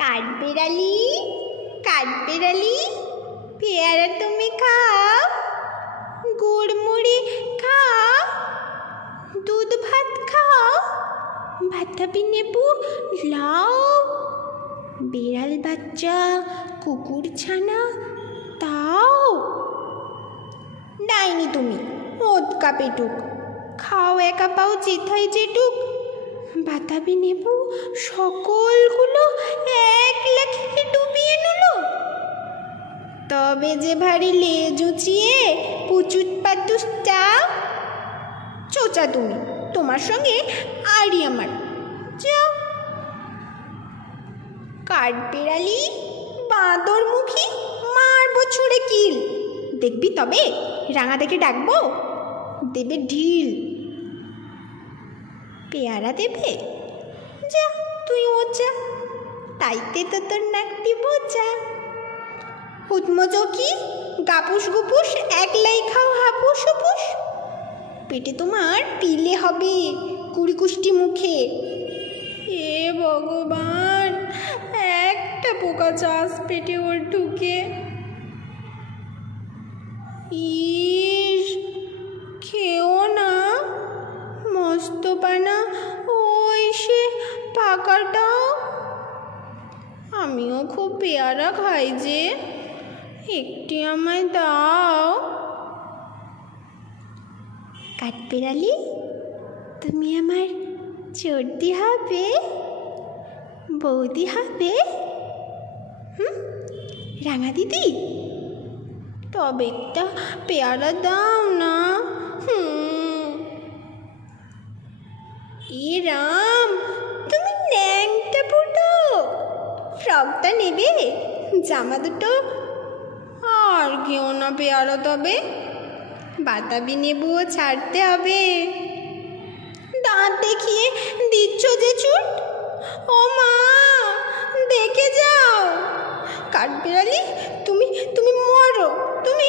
কাঠবেড়ালি, কাঠবেড়ালি, পেয়ারা তুমি খাও, গুড়মুড়ি খাও, দুধ ভাত খাও, বাতাবি লেবু লাও, বিড়াল বাচ্চা, কুকুর ছানা তাও। ডাইনি তুমি, ওৎকা পেটুক, খাও একা পাও যেথায় যেটুক, বাতাবি নেবু সকলগুলো এক লাঠিতে ডুবিয়ে নিল। তবে যে ভারী লেজ উঁচিয়ে পুচুত পাতুস চাও, চোচা তুমি, তোমার সঙ্গে আরই আমার, যাও। কাঠবেড়ালি, বাঁদর মুখী, মারবো ছুঁড়ে কিল, দেখবি তবে রাঙা দেখে ডাকবো, দেবে ঢিল। পেয়ারা দেবে, যা তুই ও যা, তাইতে তো তোর নাকটি বোঝা। হুতমোচকি, গাপুস গুপুস, একলাই খাও হাপুস হুপুস, পেটে তোমার পিলে হবে কুড়িকুষ্টি মুখে। এ ভগবান, একটা পোকা চাষ পেটে ওর ঢুকে। ইস, খেও না, মস্ত পানা ওই সে পাকাটাও। আমিও খুব পেয়ারা খাই যে, একটি আমায় দাও। কাঠবেড়ালি, তুমি আমার চর্দি হবে, বৌদি হবে, রাঙা দিদি, তবে একটা পেয়ারা দাও না। এ রাম, তুমি ন্যাংটা ফুটো, ফ্রকটা নেবে, জামা দুটো আর কেউ না পেয়ারা, তবে বাতাবি নেবুও ছাড়তে হবে। দাঁত দেখিয়ে দিচ্ছ যে চুট, ও মা দেখে যাও। কাঠবেড়ালি, তুমি তুমি মরো, তুমি